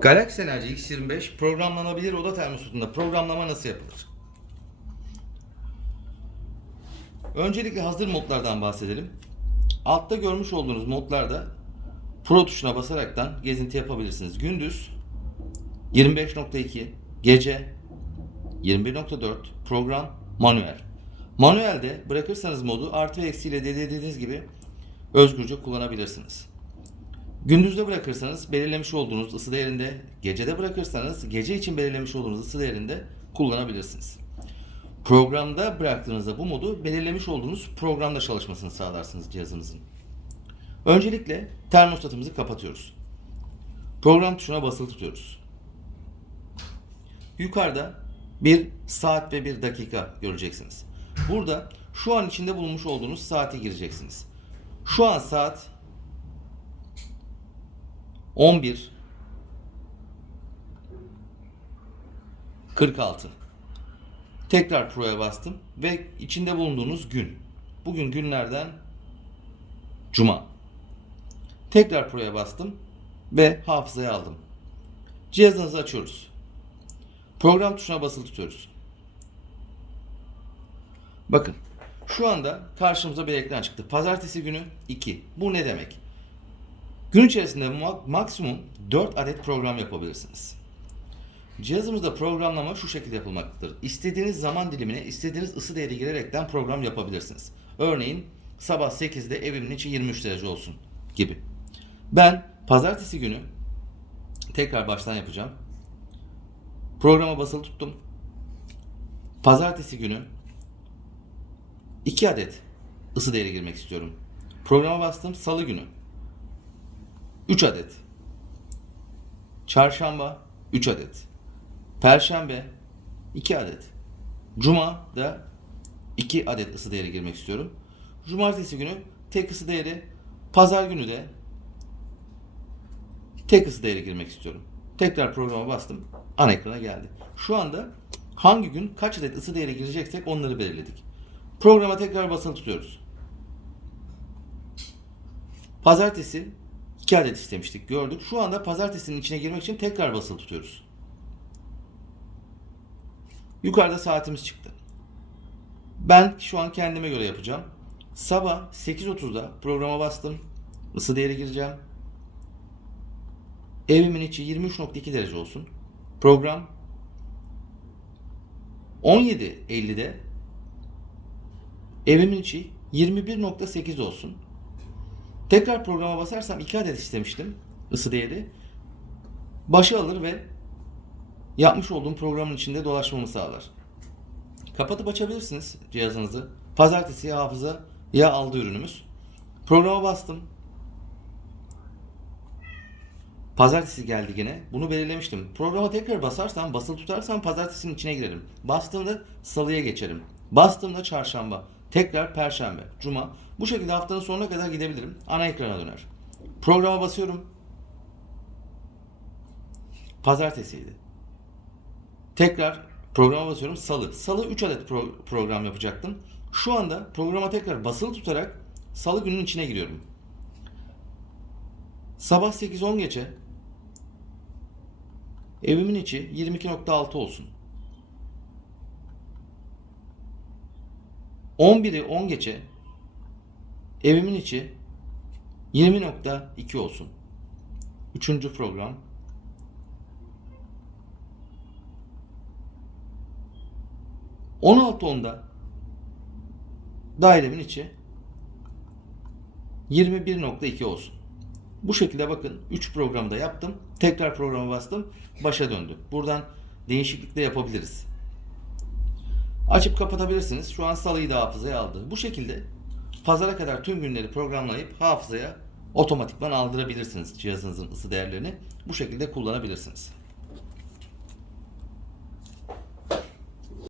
Galaxy Enerji X25 programlanabilir oda termostatında programlama nasıl yapılır? Öncelikle hazır modlardan bahsedelim. Altta görmüş olduğunuz modlarda Pro tuşuna basaraktan gezinti yapabilirsiniz. Gündüz 25.2, gece 21.4, program manuel. Manuelde bırakırsanız modu artı ve eksiyle dediğiniz gibi özgürce kullanabilirsiniz. Gündüzde bırakırsanız belirlemiş olduğunuz ısı değerinde, gecede bırakırsanız gece için belirlemiş olduğunuz ısı değerinde kullanabilirsiniz. Programda bıraktığınızda bu modu belirlemiş olduğunuz programda çalışmasını sağlarsınız cihazınızın. Öncelikle termostatımızı kapatıyoruz. Program tuşuna basılı tutuyoruz. Yukarıda bir saat ve bir dakika göreceksiniz. Burada şu an içinde bulunmuş olduğunuz saate gireceksiniz. Şu an saat 11 46 Tekrar Pro'ya bastım ve içinde bulunduğunuz gün. Bugün günlerden Cuma. Tekrar Pro'ya bastım ve hafızaya aldım. Cihazınızı açıyoruz. Program tuşuna basılı tutuyoruz. Bakın şu anda karşımıza bir ekran çıktı. Pazartesi günü 2. Bu ne demek? Gün içerisinde ma- maksimum 4 adet program yapabilirsiniz. Cihazımızda programlama şu şekilde yapılmaktadır. İstediğiniz zaman dilimine istediğiniz ısı değeri girerekten program yapabilirsiniz. Örneğin sabah 8'de evimin içi 23 derece olsun gibi. Ben pazartesi günü tekrar baştan yapacağım. Programa basılı tuttum. Pazartesi günü 2 adet ısı değeri girmek istiyorum. Programa bastım. Salı günü 3 adet. Çarşamba 3 adet. Perşembe 2 adet. Cuma da 2 adet ısı değeri girmek istiyorum. Cumartesi günü tek ısı değeri. Pazar günü de tek ısı değeri girmek istiyorum. Tekrar programa bastım. Ana ekrana geldi. Şu anda hangi gün kaç adet ısı değeri gireceksek onları belirledik. Programa tekrar basılı tutuyoruz. Pazartesi 2 adet istemiştik gördük. Şu anda pazartesinin içine girmek için tekrar basılı tutuyoruz. Yukarıda saatimiz çıktı. Ben şu an kendime göre yapacağım. Sabah 8.30'da programa bastım. Isı değeri gireceğim. Evimin içi 23.2 derece olsun. Program 17.50'de evimin içi 21.8 olsun. Tekrar programa basarsam 2 adet istemiştim ısı değeri. Başı alır ve yapmış olduğum programın içinde dolaşmamı sağlar. Kapatıp açabilirsiniz cihazınızı. Pazartesi hafıza ya aldı ürünümüz. Programa bastım. Pazartesi geldi gene. Bunu belirlemiştim. Programa tekrar basarsam, basılı tutarsam pazartesinin içine girerim. Bastığımda salıya geçerim. Bastığımda çarşamba. Tekrar perşembe, cuma. Bu şekilde haftanın sonuna kadar gidebilirim. Ana ekrana döner. Programa basıyorum. Pazartesiydi. Tekrar programa basıyorum. Salı. Salı 3 adet pro- program yapacaktım. Şu anda programa tekrar basılı tutarak salı günün içine giriyorum. Sabah 8-10 geçe evimin içi 22.6 olsun. 11'i 10 geçe evimin içi 20.2 olsun. Üçüncü program. On altı onda dairemin içi 21.2 olsun. Bu şekilde bakın 3 programda yaptım. Tekrar programa bastım. Başa döndü. Buradan değişiklik de yapabiliriz. Açıp kapatabilirsiniz. Şu an salıyı da hafızaya aldı. Bu şekilde pazara kadar tüm günleri programlayıp hafızaya otomatikman aldırabilirsiniz cihazınızın ısı değerlerini. Bu şekilde kullanabilirsiniz.